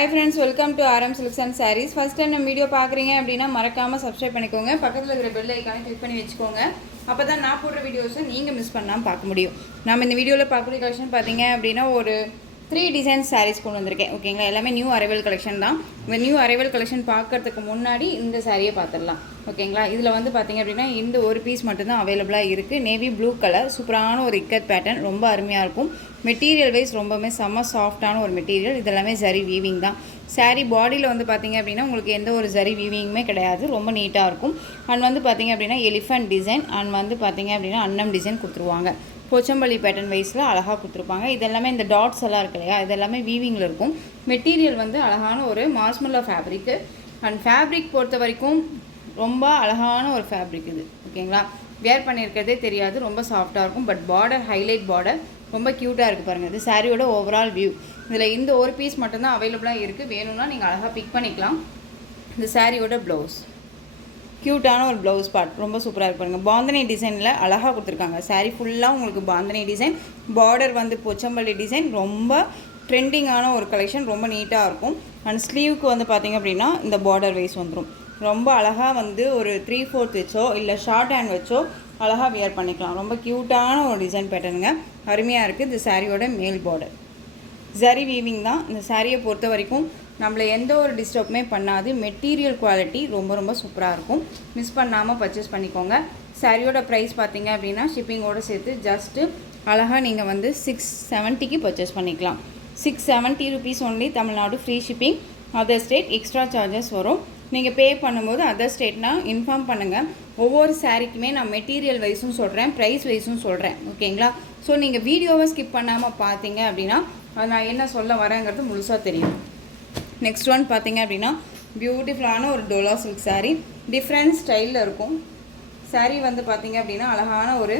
Hi friends, welcome to RM Silks and Sarees. First time நம்ம video பார்க்குறீங்க அப்படின்னா மறக்காமல் சப்ஸ்கிரைப் பண்ணிக்கோங்க. பக்கத்தில் இருக்கிற பெல் ஐக்கானை கிளிக் பண்ணி வச்சுக்கோங்க. அப்போ தான் நான் போடுற வீடியோஸை நீங்கள் மிஸ் பண்ணாமல் பார்க்க முடியும். நம்ம இந்த வீடியோவில் பார்க்கக்கூடிய கலெக்ஷன் பார்த்தீங்க அப்படின்னா ஒரு 3 டிசைன்ஸ் சாரீஸ் கொண்டு வந்திருக்கேன். ஓகேங்களா, எல்லாமே நியூ அரைவல் கலெக்ஷன் தான். இந்த நியூ அரைவல் கலெக்ஷன் பார்க்கறதுக்கு முன்னாடி இந்த சாரியை பார்த்துடலாம். ஓகேங்களா, இதில் வந்து பார்த்தீங்க அப்படின்னா இந்த ஒரு பீஸ் மட்டும்தான் அவைலபிளாக இருக்குது. நேவி ப்ளூ கலர், சூப்பரான ஒரு இக்கட் பேட்டர்ன், ரொம்ப அருமையாக இருக்கும். மெட்டீரியல் வைஸ் ரொம்பவுமே செம்ம சாஃப்டான ஒரு மெட்டீரியல். இதெல்லாமே ஜரி வீவிங் தான். சாரீ பாடியில் வந்து பார்த்திங்க அப்படின்னா உங்களுக்கு எந்த ஒரு ஜரி வீவிங்குமே கிடையாது, ரொம்ப நீட்டாக இருக்கும். அண்ட் வந்து பார்த்திங்க அப்படின்னா எலிஃபண்ட் டிசைன் அண்ட் வந்து பார்த்திங்க அப்படின்னா அன்னம் டிசைன் கொடுத்துருவாங்க. போச்சம்பள்ளி பேட்டர்ன் வைஸில் அழகாக கொடுத்துருப்பாங்க. இதெல்லாமே இந்த டாட்ஸ் எல்லாம் இருக்கு இல்லையா, இதெல்லாமே வீவிங்கில் இருக்கும். மெட்டீரியல் வந்து அழகான ஒரு மார்ஷ்மெல்லோ ஃபேப்ரிக்கு. அண்ட் ஃபேப்ரிக் பொறுத்த வரைக்கும் ரொம்ப அழகான ஒரு ஃபேப்ரிக் இது. ஓகேங்களா, வேர் பண்ணியிருக்கிறதே தெரியாது, ரொம்ப சாஃப்டாக இருக்கும். பட் பார்டர், ஹைலைட் பார்டர் ரொம்ப க்யூட்டாக இருக்குது பாருங்கள். இது சாரியோட ஓவரால் வியூ. இதில் இந்த ஒரு பீஸ் மட்டும்தான் அவைலபிளாக இருக்குது. வேணும்னா நீங்கள் அழகாக பிக் பண்ணிக்கலாம். இந்த சாரியோட ப்ளவுஸ், க்யூட்டான ஒரு ப்ளவுஸ் பார்ட், ரொம்ப சூப்பராக இருக்கு பாருங்கள். பாந்தனி டிசைனில் அழகாக கொடுத்துருக்காங்க. சாரீ ஃபுல்லாக உங்களுக்கு பாந்தனி டிசைன், பார்டர் வந்து போச்சம்பள்ளி டிசைன், ரொம்ப ட்ரெண்டிங்கான ஒரு கலெக்ஷன், ரொம்ப நீட்டாக இருக்கும். அண்ட் ஸ்லீவுக்கு வந்து பார்த்திங்க அப்படின்னா இந்த பார்டர் வைஸ் வந்துடும். ரொம்ப அழகாக வந்து ஒரு 3/4 வச்சோ இல்லை ஷார்ட் ஹேண்ட் வச்சோ அழகாக வியர் பண்ணிக்கலாம். ரொம்ப க்யூட்டான ஒரு டிசைன் பேட்டர்னுங்க, அருமையாக இருக்குது. இந்த சாரியோட மேல் பார்டர் ஜரி வீவிங் தான். இந்த சாரியை பொறுத்த வரைக்கும் நம்மளை எந்த ஒரு டிஸ்டர்புமே பண்ணாது. மெட்டீரியல் குவாலிட்டி ரொம்ப ரொம்ப சூப்பராக இருக்கும். மிஸ் பண்ணாமல் பர்ச்சேஸ் பண்ணிக்கோங்க. சாரியோட ப்ரைஸ் பார்த்தீங்க அப்படின்னா ஷிப்பிங்கோடு சேர்த்து ஜஸ்ட்டு அழகாக நீங்கள் வந்து 670க்கு பர்ச்சேஸ் பண்ணிக்கலாம். 670 rupees only. Tamil Nadu free shipping. Other state extra charges வரும். நீங்கள் பே பண்ணும்போது அதர் ஸ்டேட்னா இன்ஃபார்ம் பண்ணுங்கள். ஒவ்வொரு சாரீக்குமே நான் மெட்டீரியல் வைஸும் சொல்கிறேன், ப்ரைஸ் வைஸும் சொல்கிறேன். ஓகேங்களா, ஸோ நீங்கள் வீடியோவை ஸ்கிப் பண்ணாமல் பார்த்தீங்க அப்படின்னா அது நான் என்ன சொல்ல வரேங்கிறது முழுசாக தெரியும். நெக்ஸ்ட் ஒன் பார்த்தீங்க அப்படின்னா பியூட்டிஃபுல்லான ஒரு டோலா சில்க் சாரீ, டிஃப்ரெண்ட் ஸ்டைலில் இருக்கும். சாரீ வந்து பார்த்தீங்க அப்படின்னா அழகான ஒரு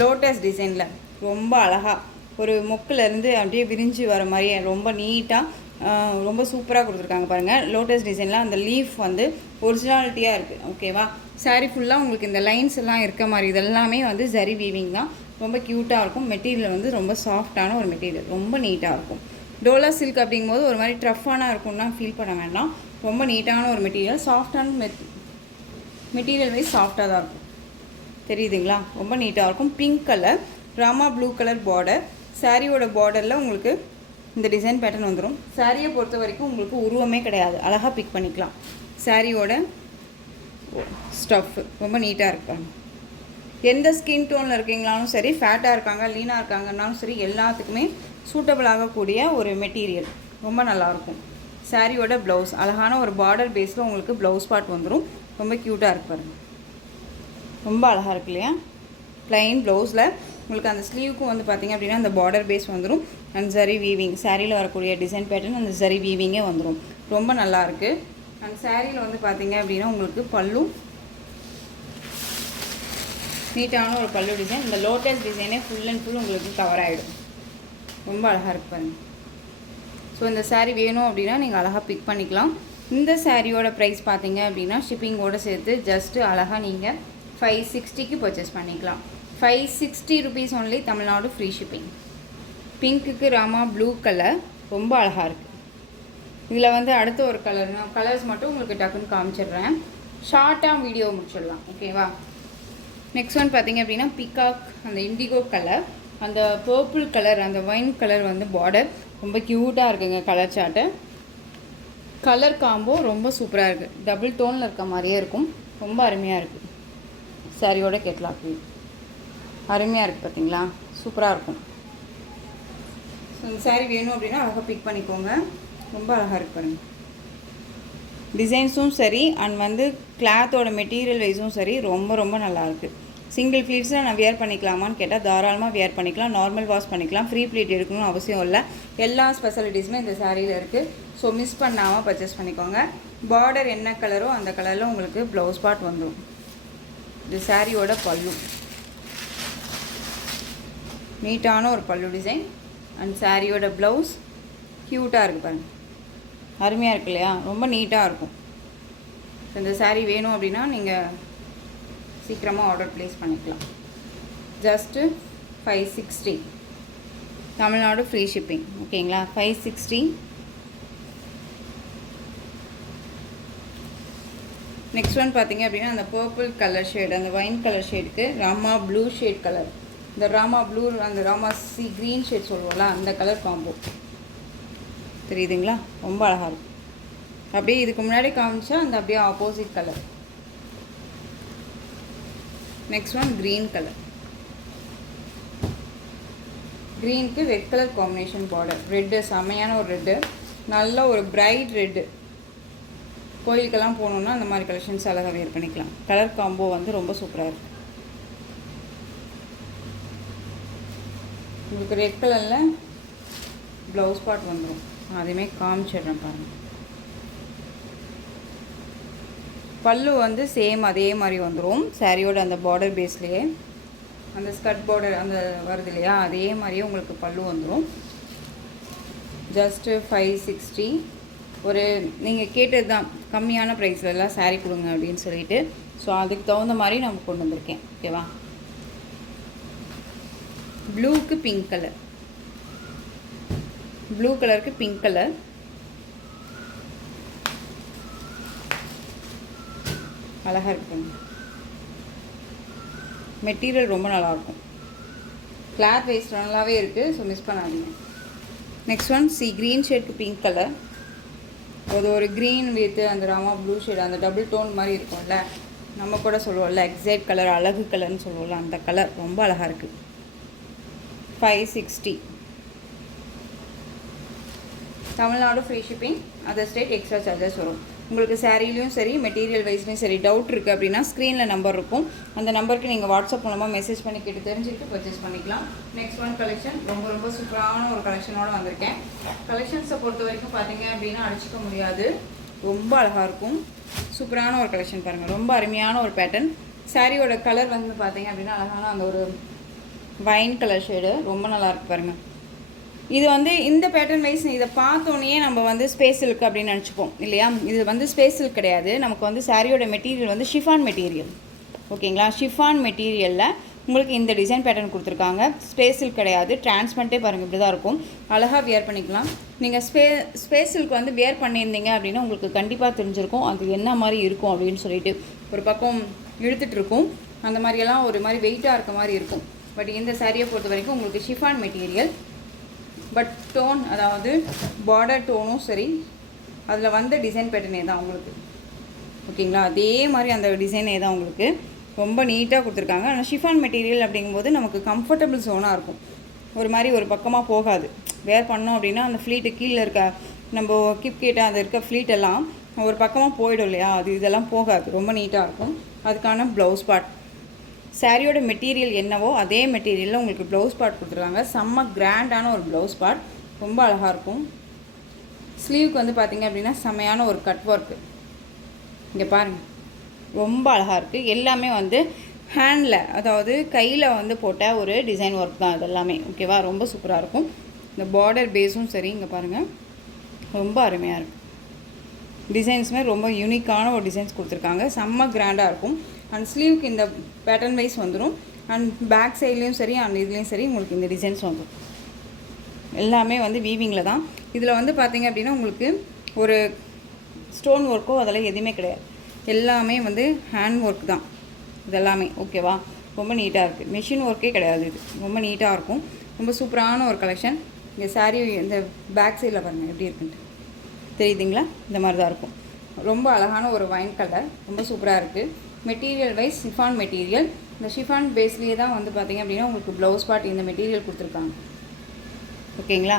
லோட்டஸ் டிசைனில் ரொம்ப அழகாக ஒரு மொக்கிலேருந்து அப்படியே விரிஞ்சு வர மாதிரியே ரொம்ப நீட்டாக ரொம்ப சூப்பராக கொடுத்துருக்காங்க பாருங்கள். லோட்டஸ் டிசைனில் அந்த லீஃப் வந்து ஒரிஜினாலிட்டியாக இருக்குது. ஓகேவா, சாரீ ஃபுல்லாக உங்களுக்கு இந்த லைன்ஸ் எல்லாம் இருக்க மாதிரி இதெல்லாமே வந்து ஜரி வீவிங் தான். ரொம்ப க்யூட்டாக இருக்கும். மெட்டீரியல் வந்து ரொம்ப சாஃப்டான ஒரு மெட்டீரியல், ரொம்ப நீட்டாக இருக்கும். டோலா சில்க் அப்படிங்கும்போது ஒரு மாதிரி ட்ரஃப்பான இருக்கும்னா ஃபீல் பண்ண வேண்டாம். ரொம்ப நீட்டான ஒரு மெட்டீரியல், சாஃப்டான மெட்டீரியல் வைஸ் சாஃப்டாக தான் இருக்கும். தெரியுதுங்களா, ரொம்ப நீட்டாக இருக்கும். Pink colour, Rama blue colour border. சாரியோட பார்டரில் உங்களுக்கு இந்த டிசைன் பேட்டர்ன் வந்துடும். சாரியை பொறுத்த வரைக்கும் உங்களுக்கு உருவமே கிடையாது, அழகாக பிக் பண்ணிக்கலாம். சாரியோட ஸ்டஃப் ரொம்ப நீட்டாக இருப்பாங்க. எந்த ஸ்கின் டோனில் இருக்கீங்களாலும் சரி, ஃபேட்டாக இருக்காங்க, லீனாக இருக்காங்கன்னாலும் சரி, எல்லாத்துக்குமே சூட்டபிள் ஆகக்கூடிய ஒரு மெட்டீரியல், ரொம்ப நல்லாயிருக்கும். சாரியோட ப்ளவுஸ் அழகான ஒரு பார்டர் பேஸில் உங்களுக்கு ப்ளவுஸ் பார்ட் வந்துடும். ரொம்ப க்யூட்டாக இருக்கு பாருங்கள், ரொம்ப அழகாக இருக்கு இல்லையா. ப்ளைன் ப்ளவுஸில் உங்களுக்கு அந்த ஸ்லீவுக்கும் வந்து பார்த்திங்க அப்படின்னா அந்த பார்டர் பேஸ் வந்துடும். அண்ட் ஜரி வீவிங், சாரியில் வரக்கூடிய டிசைன் பேட்டர்ன் அந்த ஜரி வீவிங்கே வந்துடும். ரொம்ப நல்லாயிருக்கு. அண்ட் சாரியில் வந்து பார்த்திங்க அப்படின்னா உங்களுக்கு பல்லு, நீட்டான ஒரு பல்லு டிசைன். இந்த லோட்டஸ் டிசைனே ஃபுல் அண்ட் ஃபுல் உங்களுக்கு கவர் ஆகிடும். ரொம்ப அழகாக இருக்கு பாருங்கள். ஸோ இந்த சாரீ வேணும் அப்படின்னா நீங்கள் அழகாக பிக் பண்ணிக்கலாம். இந்த சாரியோட ப்ரைஸ் பார்த்தீங்க அப்படின்னா ஷிப்பிங்கோடு சேர்த்து ஜஸ்ட்டு அழகாக நீங்கள் 560க்கு பர்ச்சேஸ் பண்ணிக்கலாம். 560 rupees only. Tamil Nadu free shipping. பிங்க்குக்கு ராமா ப்ளூ கலர், ரொம்ப அழகாக இருக்குது. இதில் வந்து அடுத்த ஒரு கலர், நான் கலர்ஸ் மட்டும் உங்களுக்கு டக்குன்னு காமிச்சிடுறேன், ஷார்ட்டாக வீடியோ முடிச்சிடலாம். ஓகேவா. நெக்ஸ்ட் ஒன் பார்த்திங்க அப்படின்னா பிகாக், அந்த இண்டிகோ கலர், அந்த பர்பிள் கலர், அந்த ஒயின் கலர் வந்து பார்டர் ரொம்ப க்யூட்டாக இருக்குங்க. கலர் சார்ட்டு, கலர் காம்போ ரொம்ப சூப்பராக இருக்குது. டபுள் டோனில் இருக்க மாதிரியே இருக்கும். ரொம்ப அருமையாக இருக்குது. சாரியோட கேட்லாக் அருமையாக இருக்குது பார்த்தீங்களா, சூப்பராக இருக்கும். ஸோ இந்த சாரீ வேணும் அப்படின்னா அழகாக பிக் பண்ணிக்கோங்க. ரொம்ப அழகாக இருக்கு பாருங்கள். டிசைன்ஸும் சரி அண்ட் வந்து கிளாத்தோட மெட்டீரியல் வைஸும் சரி ரொம்ப ரொம்ப நல்லாயிருக்கு. சிங்கிள் ப்ளீட்ஸில் நான் வியர் பண்ணிக்கலாமான்னு கேட்டால் தாராளமாக வியர் பண்ணிக்கலாம். நார்மல் வாஷ் பண்ணிக்கலாம். ஃப்ரீ ப்ளீட் எடுக்கணும்னு அவசியம் இல்லை. எல்லா ஸ்பெஷாலிட்டிஸுமே இந்த சாரியில் இருக்குது. ஸோ மிஸ் பண்ணாமல் பர்ச்சேஸ் பண்ணிக்கோங்க. பார்டர் என்ன கலரோ அந்த கலரில் உங்களுக்கு ப்ளவுஸ் பார்ட் வந்துடும். இது சாரியோட பல்லு, நீட்டான ஒரு பல்லு டிசைன். அண்ட் சாரியோட ப்ளவுஸ் க்யூட்டாக இருக்குது பாருங்கள், அருமையாக இருக்கு இல்லையா, ரொம்ப நீட்டாக இருக்கும். இந்த சாரீ வேணும் அப்படின்னா நீங்கள் சீக்கிரமாக ஆர்டர் ப்ளேஸ் பண்ணிக்கலாம். ஜஸ்ட்டு 560. Tamil Nadu free shipping. ஓகேங்களா, 560 நெக்ஸ்ட் ஒன் பார்த்தீங்க அப்படின்னா அந்த பர்பிள் கலர் ஷேட், அந்த வைன் கலர் ஷேடுக்கு ராமா ப்ளூ ஷேட் கலர், இந்த ராமா ப்ளூ அந்த ராமா சி க்ரீன் ஷேட் சொல்லுவோம்ல அந்த கலர் காம்போ தெரியுதுங்களா, ரொம்ப அழகாக இருக்கும். அப்படியே இதுக்கு முன்னாடி காமிச்சா அந்த அப்படியே opposite colour. Next one green colour, க்ரீனுக்கு red colour combination border, red செம்மையான ஒரு ரெட்டு, நல்ல ஒரு பிரைட் ரெட்டு. கோயிலுக்கெல்லாம் போகணுன்னா அந்த மாதிரி கலெக்ஷன்ஸ் அழகாக வேர் பண்ணிக்கலாம். கலர் காம்போ வந்து ரொம்ப சூப்பராக இருக்குது. உங்களுக்கு ரெட் கலரில் ப்ளவுஸ் பார்ட் வந்துடும், அதையுமே காமிச்சிடுறேன் பாருங்கள். பல்லு வந்து சேம் அதே மாதிரி வந்துடும், சாரியோட அந்த பார்டர் பேஸ்லேயே அந்த ஸ்கர்ட் பார்டர் அந்த வருது இல்லையா, அதே மாதிரியே உங்களுக்கு பல்லு வந்துடும். ஜஸ்ட்டு 560. ஒரு நீங்கள் கேட்டது தான், கம்மியான ப்ரைஸ்லலாம் சாரீ கொடுங்க அப்படின்னு சொல்லிட்டு, ஸோ அதுக்கு தகுந்த மாதிரி நான் கொண்டு வந்திருக்கேன். ஓகேவா. ப்ளூக்கு பிங்க் கலர், ப்ளூ கலருக்கு பிங்க் கலர், அழகாக இருக்குங்க. மெட்டீரியல் ரொம்ப நல்லாயிருக்கும், கிளாத் வைஸ் நல்லாவே இருக்குது, ஸோ மிஸ் பண்ணாதீங்க. நெக்ஸ்ட் ஒன் சி க்ரீன் ஷேட்க்கு பிங்க் கலர், அது ஒரு க்ரீன் வித் அந்த ராமா ப்ளூ ஷேட், அந்த டபுள் டோன் மாதிரி இருக்கும்ல, நம்ம கூட சொல்லுவோம்ல எக்ஸைட் கலர், அழகு கலர்னு சொல்லுவோம்ல, அந்த கலர் ரொம்ப அழகாக இருக்குது. 560. Tamil Nadu free shipping, other state extra charges வரும். உங்களுக்கு சாரீலையும் சரி மெட்டீரியல் வைஸ்லையும் சரி டவுட் இருக்குது அப்படின்னா ஸ்க்ரீனில் நம்பர் இருக்கும், அந்த நம்பருக்கு நீங்கள் வாட்ஸ்அப் மூலமாக மெசேஜ் பண்ணி கேட்டு தெரிஞ்சுக்கிட்டு பர்ச்சேஸ் பண்ணிக்கலாம். நெக்ஸ்ட் ஒன் கலெக்ஷன் ரொம்ப ரொம்ப சூப்பரான ஒரு கலெக்ஷனோடு வந்திருக்கேன். கலெக்ஷன்ஸை பொறுத்த வரைக்கும் பார்த்தீங்க அப்படின்னா அடிச்சிக்க முடியாது, ரொம்ப அழகாக இருக்கும். சூப்பரான ஒரு கலெக்ஷன் பாருங்கள், ரொம்ப அருமையான ஒரு பேட்டர்ன். சாரியோட கலர் வந்து பார்த்தீங்க அப்படின்னா அழகான அந்த ஒரு வைன் கலர் ஷேடு, ரொம்ப நல்லாயிருக்கு பாருங்கள். இது வந்து இந்த பேட்டர்ன் வைஸ் இதை பார்த்தோன்னே நம்ம வந்து ஸ்பேஸ் சில்க் அப்படின்னு நினச்சிப்போம் இல்லையா. இது வந்து ஸ்பேஸ் சில்க் கிடையாது, நமக்கு வந்து சாரியோட மெட்டீரியல் வந்து ஷிஃபான் மெட்டீரியல். ஓகேங்களா, ஷிஃபான் மெட்டீரியலில் உங்களுக்கு இந்த டிசைன் பேட்டர்ன் கொடுத்துருக்காங்க. ஸ்பேஸ் சில்க் கிடையாது, டிரான்ஸ்பரண்ட்டே பாருங்கள் இப்படி தான் இருக்கும், அழகாக வியர் பண்ணிக்கலாம். நீங்கள் ஸ்பேஸ் சில்க் வந்து வியர் பண்ணியிருந்தீங்க அப்படின்னா உங்களுக்கு கண்டிப்பாக தெரிஞ்சிருக்கும் அது என்ன மாதிரி இருக்கும் அப்படின்னு சொல்லிட்டு. ஒரு பக்கம் இழுத்துட்ருக்கும், அந்த மாதிரியெல்லாம் ஒரு மாதிரி வெயிட்டாக இருக்க மாதிரி இருக்கும். பட் இந்த சாரியை பொறுத்த வரைக்கும் உங்களுக்கு ஷிஃபான் மெட்டீரியல், பட் டோன் அதாவது பார்டர் டோனும் சரி அதில் வந்த டிசைன் பேட்டர்னே தான் உங்களுக்கு. ஓகேங்களா, அதே மாதிரி அந்த டிசைனே தான் உங்களுக்கு ரொம்ப நீட்டாக கொடுத்துருக்காங்க. ஆனால் ஷிஃபான் மெட்டீரியல் அப்படிங்கும்போது நமக்கு கம்ஃபர்டபுள் ஜோனாக இருக்கும், ஒரு மாதிரி ஒரு பக்கமாக போகாது. வேர் பண்ணோம் அப்படின்னா அந்த ஃப்ளீட்டு கீழே இருக்க நம்ம கிப் கேட்டால் அது இருக்க ஃப்ளீட் எல்லாம் ஒரு பக்கமாக போயிடும் இல்லையா, அது இதெல்லாம் போகாது, ரொம்ப நீட்டாக இருக்கும். அதுக்கான ப்ளவுஸ் பார்ட், சாரியோட மெட்டீரியல் என்னவோ அதே மெட்டீரியலில் உங்களுக்கு ப்ளவுஸ் பார்ட் கொடுத்துருக்காங்க. செம்ம கிராண்டான ஒரு ப்ளவுஸ் பார்ட், ரொம்ப அழகாக இருக்கும். ஸ்லீவுக்கு வந்து பார்த்திங்க அப்படின்னா செம்மையான ஒரு கட் ஒர்க்கு, இங்கே பாருங்கள் ரொம்ப அழகாக இருக்குது. எல்லாமே வந்து ஹேண்டில் அதாவது கையில் வந்து போட்ட ஒரு டிசைன் ஒர்க் தான் இது எல்லாமே. ஓகேவா, ரொம்ப சூப்பராக இருக்கும். இந்த பார்டர் பேஸும் சரி இங்கே பாருங்கள் ரொம்ப அருமையாக இருக்குது. டிசைன்ஸுமே ரொம்ப யூனிக்கான ஒரு டிசைன்ஸ் கொடுத்துருக்காங்க, செம்ம கிராண்டாக இருக்கும். அண்ட் ஸ்லீவுக்கு இந்த பேட்டர்ன் வைஸ் வந்துடும், அண்ட் பேக் சைட்லேயும் சரி அண்ட் இதுலேயும் சரி உங்களுக்கு இந்த டிசைன்ஸ் வந்துடும். எல்லாமே வந்து வீவிங்கில் தான். இதில் வந்து பார்த்திங்க அப்படின்னா உங்களுக்கு ஒரு ஸ்டோன் ஒர்க்கோ அதெல்லாம் எதுவுமே கிடையாது, எல்லாமே வந்து ஹேண்ட் ஒர்க் தான் இதெல்லாமே. ஓகேவா, ரொம்ப நீட்டாக இருக்குது, மிஷின் ஒர்க்கே கிடையாது, இது ரொம்ப நீட்டாக இருக்கும். ரொம்ப சூப்பரான ஒரு கலெக்ஷன். இங்கே சாரீ இந்த பேக் சைடில் பாருங்கள் எப்படி இருக்குன்ட்டு தெரியுதுங்களா, இந்த மாதிரி தான் இருக்கும். ரொம்ப அழகான ஒரு வைன் கலர், ரொம்ப சூப்பராக இருக்குது. மெட்டீரியல் வைஸ் ஷிஃபான் மெட்டீரியல், இந்த ஷிஃபான் பேஸ்லேயே தான் வந்து பார்த்திங்க அப்படின்னா உங்களுக்கு ப்ளவுஸ் பார்ட் இந்த மெட்டீரியல் கொடுத்துருக்காங்க. ஓகேங்களா,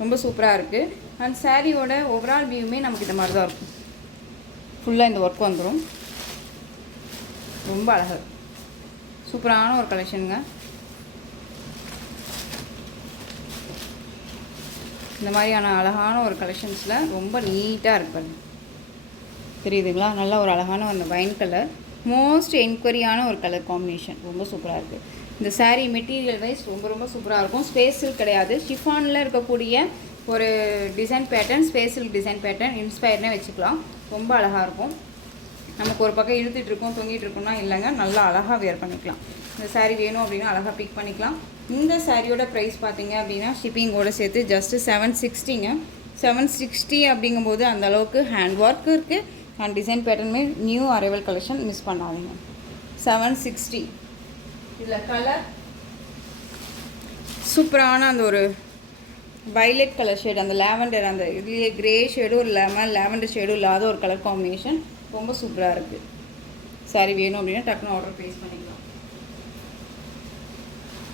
ரொம்ப சூப்பராக இருக்குது. அண்ட் சாரியோட ஓவரால் வியூமே நமக்கு இந்த மாதிரி தான் இருக்கும், ஃபுல்லாக இந்த ஒர்க் வந்துடும். ரொம்ப அழகாக சூப்பரான ஒரு கலெக்ஷனுங்க. இந்த மாதிரியான அழகான ஒரு கலெக்ஷன்ஸில் ரொம்ப நீட்டாக இருப்பாரு, தெரியுதுங்களா. நல்லா ஒரு அழகான அந்த வைன் கலர், மோஸ்ட் என்கொயரியான ஒரு கலர் காம்பினேஷன், ரொம்ப சூப்பராக இருக்குது. இந்த சாரீ மெட்டீரியல் வைஸ் ரொம்ப ரொம்ப சூப்பராக இருக்கும். ஸ்பேஸில் கிடையாது, ஷிஃபானில் இருக்கக்கூடிய ஒரு டிசைன் பேட்டர்ன், ஸ்பேஸில் டிசைன் பேட்டர்ன் இன்ஸ்பயர்னே வச்சுக்கலாம். ரொம்ப அழகாக இருக்கும். நமக்கு ஒரு பக்கம் இழுத்துட்டு இருக்கோம் தொங்கிட்டு இருக்கோம்னா இல்லைங்க, நல்லா அழகாக வேர் பண்ணிக்கலாம். இந்த சாரீ வேணும் அப்படின்னா அழகாக பிக் பண்ணிக்கலாம். இந்த சாரியோட ப்ரைஸ் பார்த்தீங்க அப்படின்னா ஷிப்பிங்கோடு சேர்த்து ஜஸ்ட்டு 760ங்க. 760 அப்படிங்கும்போது அந்தளவுக்கு ஹேண்ட் ஒர்க் இருக்குது, அண்ட் டிசைன் பேட்டர்னுமே நியூ அரைவல் கலெக்ஷன், மிஸ் பண்ணாதீங்க. 760. இதில் கலர் சூப்பரான அந்த ஒரு வைலட் கலர் ஷேட், அந்த லேவண்டர், அந்த இதுலேயே க்ரே ஷேடும் ஒரு லேவண்டர் ஷேடும் இல்லாத ஒரு கலர் காம்பினேஷன் ரொம்ப சூப்பராக இருக்குது. சாரி வேணும் அப்படின்னா டக்குன்னு ஆர்டர் ப்ளேஸ் பண்ணிக்கலாம்.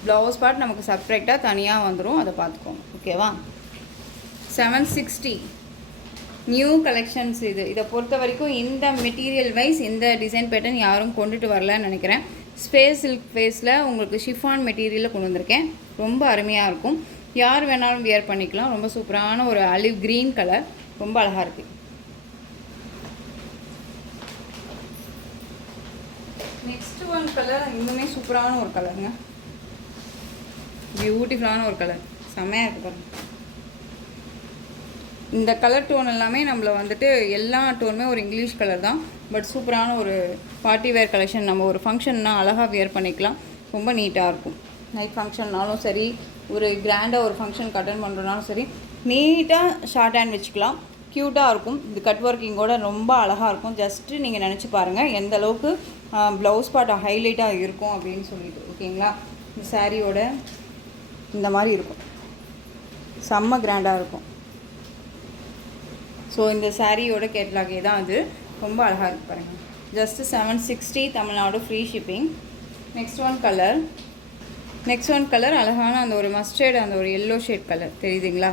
ப்ளவுஸ் பார்ட் நமக்கு செப்ரேட்டாக தனியாக வந்துடும், அதை பார்த்துக்கோங்க. ஓகேவா? 760 நியூ கலெக்ஷன்ஸ். இதை பொறுத்த வரைக்கும் இந்த மெட்டீரியல் வைஸ் இந்த டிசைன் பேட்டர்ன் யாரும் கொண்டுட்டு வரலன்னு நினைக்கிறேன். ஸ்பேஸ் சில்க் ஃபேஸில் உங்களுக்கு ஷிஃபான் மெட்டீரியலில் கொண்டு வந்திருக்கேன். ரொம்ப அருமையாக இருக்கும், யார் வேணாலும் வியர் பண்ணிக்கலாம். ரொம்ப சூப்பரான ஒரு ஆலிவ் க்ரீன் கலர், ரொம்ப அழகாக இருக்குது. நெக்ஸ்ட் ஒன் கலர் இன்னுமே சூப்பரான ஒரு கலருங்க, பியூட்டிஃபுல்லான ஒரு கலர், செம்மையாக இருக்குது பாருங்கள். இந்த கலர் டோன் எல்லாமே நம்மளை வந்துட்டு எல்லா டோனுமே ஒரு இங்கிலீஷ் கலர் தான், பட் சூப்பரான ஒரு பார்ட்டி வேர் கலெக்ஷன். நம்ம ஒரு ஃபங்க்ஷன்னா அழகாக வியர் பண்ணிக்கலாம், ரொம்ப நீட்டாக இருக்கும். நைட் ஃபங்க்ஷன்னாலும் சரி, ஒரு கிராண்டாக ஒரு ஃபங்க்ஷனுக்கு அட்டன் பண்ணுறனாலும் சரி, நீட்டாக ஷார்ட் ஹேண்ட் வச்சுக்கலாம், க்யூட்டாக இருக்கும். இது கட் ஒர்க்கிங்கோட ரொம்ப அழகாக இருக்கும். ஜஸ்ட்டு நீங்கள் நினச்சி பாருங்கள் எந்த அளவுக்கு ப்ளவுஸ் பார்ட் ஹைலைட்டாக இருக்கும் அப்படின்னு சொல்லிட்டு. ஓகேங்களா? இந்த சாரியோட இந்த மாதிரி இருக்கும், செம்ம கிராண்டாக இருக்கும். ஸோ இந்த சாரியோட கேட்லாகே தான் அது, ரொம்ப அழகாக இருக்குது பாருங்கள். Just 760, Tamil Nadu free shipping. Next one colour அழகான அந்த ஒரு மஸ்டர்டு, அந்த ஒரு எல்லோ ஷேட் கலர் தெரியுதுங்களா?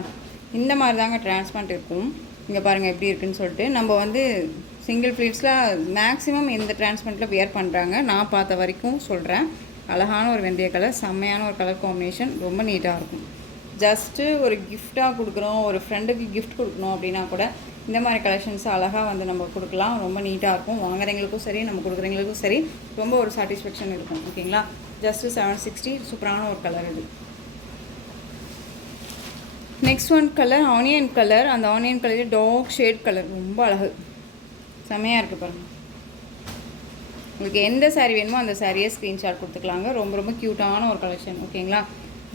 இந்த மாதிரி தாங்க டிரான்ஸ்பரண்ட் இருக்கும். இங்கே பாருங்கள் எப்படி இருக்குன்னு சொல்லிட்டு. நம்ம வந்து சிங்கிள் ப்ளீட்ஸில் மேக்ஸிமம் இந்த டிரான்ஸ்பரண்ட்டில் வியர் பண்ணுறாங்க, நான் பார்த்த வரைக்கும் சொல்கிறேன். அழகான ஒரு வெந்தய கலர், செம்மையான ஒரு கலர் காம்பினேஷன், ரொம்ப நீட்டாக இருக்கும். ஜஸ்ட்டு ஒரு கிஃப்டாக கொடுக்குறோம், ஒரு ஃப்ரெண்டுக்கு கிஃப்ட் கொடுக்கணும் அப்படின்னா கூட இந்த மாதிரி கலெக்ஷன்ஸ் அழகாக வந்து நம்ம கொடுக்கலாம், ரொம்ப நீட்டாக இருக்கும். வாங்குறவங்களுக்கும் சரி, நம்ம கொடுக்குறவங்களுக்கும் சரி, ரொம்ப ஒரு சாட்டிஸ்ஃபேக்ஷன் இருக்கும். ஓகேங்களா? ஜஸ்ட்டு 760, சூப்பரான ஒரு கலர் இது. Next one colour onion colour. அந்த onion colour dark shade colour, ரொம்ப அழகு, செம்மையாக இருக்குது பாருங்கள். உங்களுக்கு எந்த சாரீ வேணுமோ அந்த சாரியை ஸ்க்ரீன்ஷாட் கொடுத்துக்கலாங்க. ரொம்ப ரொம்ப க்யூட்டான ஒரு கலெக்ஷன். ஓகேங்களா?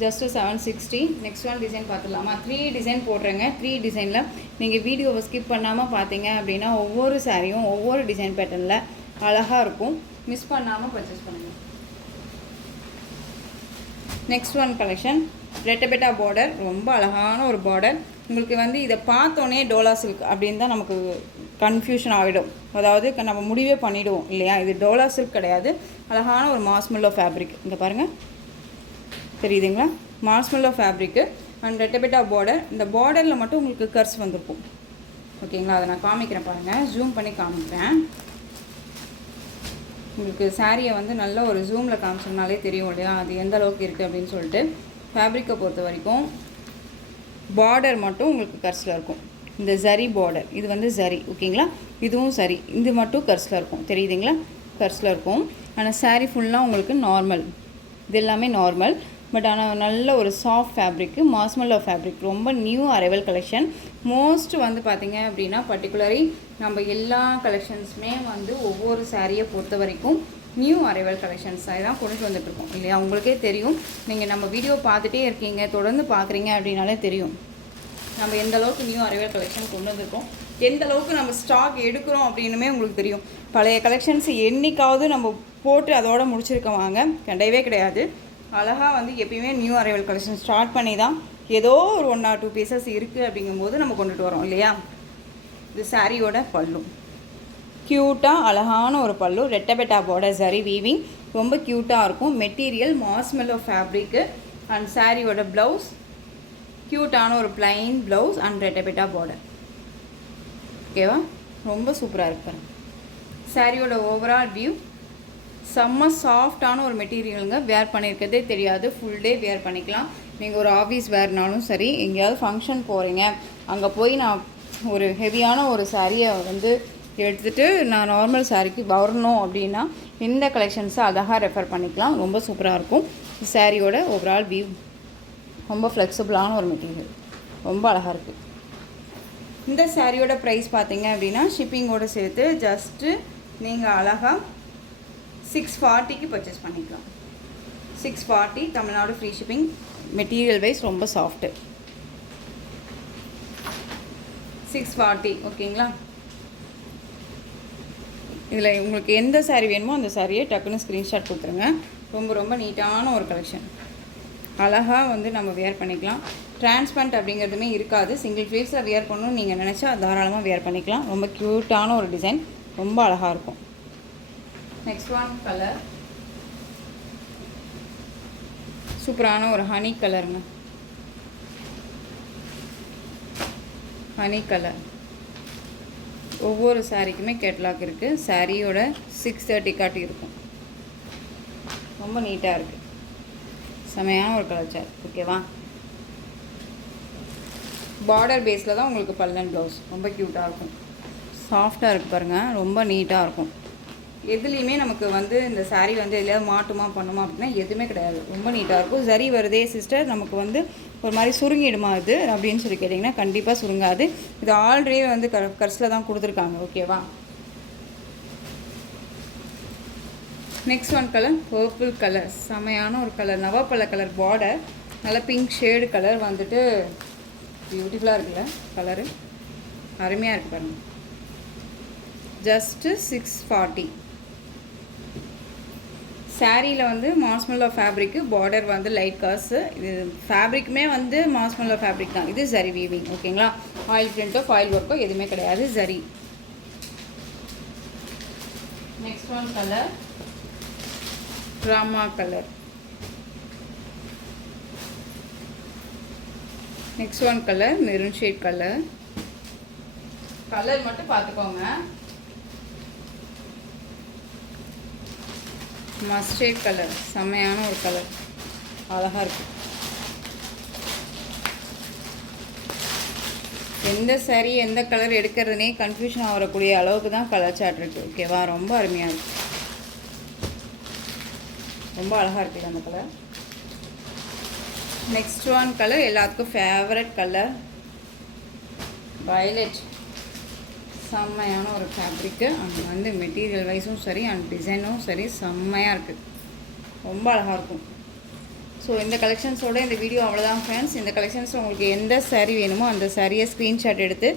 ஜஸ்ட்டு 760. நெக்ஸ்ட் ஒன் டிசைன் பார்த்துடலாமா? 3 டிசைன் போடுறேங்க. 3 டிசைனில் நீங்கள் வீடியோவை ஸ்கிப் பண்ணாமல் பார்த்தீங்க அப்படின்னா ஒவ்வொரு சாரியும் ஒவ்வொரு டிசைன் பேட்டர்னில் அழகாக இருக்கும், மிஸ் பண்ணாமல் பர்ச்சேஸ் பண்ணுங்கள். நெக்ஸ்ட் ஒன் கலெக்ஷன் ரெட்டபெட்டா பார்டர், ரொம்ப அழகான ஒரு பார்டர். உங்களுக்கு வந்து இதை பார்த்தோன்னே டோலா சில்க் அப்படின்னு தான் நமக்கு கன்ஃபியூஷன் ஆகிடும், அதாவது நம்ம முடிவே பண்ணிவிடுவோம் இல்லையா? இது டோலா சில்க் கிடையாது, அழகான ஒரு மாஸ்மெல்லோ ஃபேப்ரிக். இங்கே பாருங்கள், தெரியுதுங்களா? மார்ஸ்மெல்லோ ஃபேப்ரிக்கு அண்ட் ரெட்டபெட்டா பார்டர். இந்த பார்டரில் மட்டும் உங்களுக்கு கர்ஸ் வந்திருக்கும். ஓகேங்களா? அதை நான் காமிக்கிறேன் பாருங்கள், ஜூம் பண்ணி காமிக்கிறேன். உங்களுக்கு சாரியை வந்து நல்ல ஒரு ஜூமில் காமிச்சோம்னாலே தெரியும் இல்லையா அது எந்த அளவுக்கு இருக்குது அப்படின்னு சொல்லிட்டு. ஃபேப்ரிக்கை பொறுத்த வரைக்கும் பார்டர் மட்டும் உங்களுக்கு கர்ஸில் இருக்கும். இந்த ஜரி பார்டர், இது வந்து ஜரி. ஓகேங்களா? இதுவும் சரி, இது மட்டும் கர்ஸில் இருக்கும். தெரியுதுங்களா? கர்ஸில் இருக்கும். ஆனால் சாரீ ஃபுல்லாக உங்களுக்கு நார்மல், இது எல்லாமே நார்மல். பட் ஆனால் நல்ல ஒரு சாஃப்ட் ஃபேப்ரிக்கு, மாஸ்மெல்லோ ஃபேப்ரிக், ரொம்ப நியூ அரைவல் கலெக்ஷன். மோஸ்ட் வந்து பார்த்திங்க அப்படின்னா பர்டிகுலரி நம்ம எல்லா கலெக்ஷன்ஸுமே வந்து ஒவ்வொரு சாரியை பொறுத்த வரைக்கும் நியூ அரைவல் கலெக்ஷன்ஸ் தான் கொண்டுட்டு வந்துட்டுருக்கோம் இல்லையா? உங்களுக்கே தெரியும், நீங்கள் நம்ம வீடியோ பார்த்துட்டே இருக்கீங்க, தொடர்ந்து பார்க்குறீங்க அப்படின்னாலே தெரியும் நம்ம எந்த அளவுக்கு நியூ அரைவல் கலெக்ஷன் கொண்டு வந்திருக்கோம், எந்த அளவுக்கு நம்ம ஸ்டாக் எடுக்கிறோம் அப்படின்னுமே உங்களுக்கு தெரியும். பழைய கலெக்ஷன்ஸ் என்றைக்காவது நம்ம போட்டு அதோடு முடிச்சிருக்கவாங்க கிடையவே கிடையாது. அழகாக வந்து எப்பயுமே நியூ அரைவல் கலெக்ஷன் ஸ்டார்ட் பண்ணி தான் ஏதோ ஒரு 1 or 2 பீசஸ் இருக்குது அப்படிங்கும்போது நம்ம கொண்டுட்டு வரோம் இல்லையா? இது சாரியோட பல்லு, க்யூட்டாக அழகான ஒரு பல்லு, ரெட்டபெட்டா பார்டர், ஜரி வீவிங், ரொம்ப க்யூட்டாக இருக்கும். மெட்டீரியல் மாஸ்மெல்லோ ஃபேப்ரிக்கு அண்ட் சாரியோட ப்ளவுஸ் க்யூட்டான ஒரு பிளைன் ப்ளவுஸ் அண்ட் ரெட்டபெட்டா பார்டர். ஓகேவா? ரொம்ப சூப்பராக இருக்கு. சாரியோட ஓவரால் வியூ செம்ம சாஃப்டான ஒரு மெட்டீரியலுங்க. வேர் பண்ணியிருக்கிறதே தெரியாது, ஃபுல் டே வேர் பண்ணிக்கலாம். நீங்கள் ஒரு ஆஃபீஸ் வேர்னாலும் சரி, எங்கேயாவது ஃபங்க்ஷன் போகிறீங்க, அங்கே போய் நான் ஒரு ஹெவியான ஒரு சாரியை வந்து எடுத்துகிட்டு நான் நார்மல் சாரிக்கு வரணும் அப்படின்னா இந்த கலெக்ஷன்ஸை அழகாக ரெஃபர் பண்ணிக்கலாம். ரொம்ப சூப்பராக இருக்கும். சாரியோட ஓவரால் வியூ ரொம்ப ஃப்ளெக்சிபிளான ஒரு மெட்டீரியல், ரொம்ப அழகாக இருக்குது. இந்த சாரியோட ப்ரைஸ் பார்த்தீங்க அப்படின்னா ஷிப்பிங்கோடு சேர்த்து ஜஸ்ட்டு நீங்கள் அழகாக 640க்கு பர்ச்சேஸ் பண்ணிக்கலாம். 640 Tamil Nadu free shipping. Material wise ரொம்ப சாஃப்ட்டு. 640 ஓகேங்களா? இதில் உங்களுக்கு எந்த சாரீ வேணுமோ அந்த சாரியை டக்குன்னு ஸ்க்ரீன்ஷாட் கொடுத்துருங்க. ரொம்ப ரொம்ப நீட்டான ஒரு கலெக்ஷன். அழகாக வந்து நம்ம வியர் பண்ணிக்கலாம். டிரான்ஸ்பரண்ட் அப்படிங்கிறதுமே இருக்காது. சிங்கிள் ஃபேஸில் வியர் பண்ணணும்னு நீங்கள் நினச்சா தாராளமாக வியர் பண்ணிக்கலாம். ரொம்ப க்யூட்டான ஒரு டிசைன், ரொம்ப அழகாக இருக்கும். நெக்ஸ்ட் ஒன் கலர் சூப்பரான ஒரு ஹனி கலருங்க. Honey colour. ஒவ்வொரு சாரீக்குமே கேட்லாக் இருக்குது. சாரியோட 630 காட்டி இருக்கும். ரொம்ப நீட்டாக இருக்குது. செமையான ஒரு கலர் சார். ஓகேவா? பார்டர் பேஸில் தான் உங்களுக்கு பல்லன் ப்ளவுஸ். ரொம்ப க்யூட்டாக இருக்கும். சாஃப்டாக இருக்குது பாருங்கள். ரொம்ப நீட்டாக இருக்கும். எதுலேயுமே நமக்கு வந்து இந்த சாரீ வந்து எதுலையாவது மாட்டுமா பண்ணுமா அப்படின்னா எதுவுமே கிடையாது. ரொம்ப நீட்டாக இருக்கும். சரி வருதே சிஸ்டர் நமக்கு வந்து ஒரு மாதிரி சுருங்கிடுமா இது அப்படின்னு சொல்லி கேட்டிங்கன்னா கண்டிப்பாக சுருங்காது. இது ஆல்ரெடி வந்து கர்ஸில் தான் கொடுத்துருக்காங்க. ஓகேவா? Next one colour purple colour. செமையான ஒரு கலர். நவாப்பழ கலர் பார்டர். நல்லா பிங்க் ஷேடு கலர் வந்துட்டு பியூட்டிஃபுல்லாக இருக்குல்ல கலரு. அருமையாக இருக்குது பாருங்கள். ஜஸ்ட்டு 640. சாரியில் வந்து மாஸ்மெல்லோ ஃபேப்ரிக்கு. பார்டர் வந்து லைட் காசு. இது ஃபேப்ரிக்குமே வந்து மாஸ்மெல்லோ ஃபேப்ரிக் தான். இது ஜரி வீவிங். ஓகேங்களா? ஆயில் பிரிண்ட்டோ ஃபாயில் ஒர்க்கோ எதுவுமே கிடையாது. Zari. Next one colour Rama colour. Next one colour maroon shade colour. Colour மட்டும் பார்த்துக்கோங்க. Mustard colour. செம்மையான ஒரு கலர். அழகாக இருக்குது. எந்த சாரீ எந்த கலர் எடுக்கிறதுனே கன்ஃபியூஷன் ஆகக்கூடிய அளவுக்கு தான் கலர் சார்ட் இருக்குது. ஓகேவா? ரொம்ப அருமையாக இருக்குது. ரொம்ப அழகாக இருக்குது அந்த கலர். நெக்ஸ்ட் ஒன் கலர் எல்லாத்துக்கும் ஃபேவரட் கலர் வயலட். செம்மையான ஒரு ஃபேப்ரிக்கு. அங்கே வந்து மெட்டீரியல் வைஸும் சரி அண்ட் டிசைனும் சரி செம்மையாக இருக்குது. ரொம்ப அழகாக இருக்கும். ஸோ இந்த கலெக்ஷன்ஸோட இந்த வீடியோ அவ்வளோதான் ஃப்ரெண்ட்ஸ். இந்த கலெக்ஷன்ஸில் உங்களுக்கு எந்த சாரீ வேணுமோ அந்த சாரியை ஸ்க்ரீன்ஷாட் எடுத்து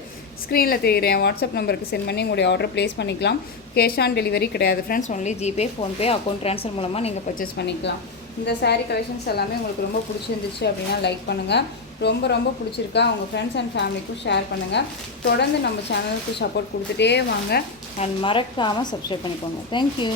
ஸ்க்ரீனில் தெரியுறேன் வாட்ஸ்அப் நம்பருக்கு சென்ட் பண்ணி உங்களுடைய ஆர்டர் ப்ளேஸ் பண்ணிக்கலாம். கேஷ் ஆன் டெலிவரி கிடையாது friends. Only GPay, PhonePe, account transfer மூலமாக நீங்கள் பர்ச்சேஸ் பண்ணிக்கலாம். இந்த சாரீ கலெக்ஷன்ஸ் எல்லாமே உங்களுக்கு ரொம்ப பிடிச்சிருந்துச்சு அப்படின்னா லைக் பண்ணுங்கள். ரொம்ப ரொம்ப பிடிச்சிருக்கா உங்கள் ஃப்ரெண்ட்ஸ் அண்ட் ஃபேமிலிக்கும் ஷேர் பண்ணுங்கள். தொடர்ந்து நம்ம சேனலுக்கு சப்போர்ட் கொடுத்துட்டே வாங்க. அண்ட் மறக்காமல் சப்ஸ்கிரைப் பண்ணிக்கோங்க. தேங்க்யூ.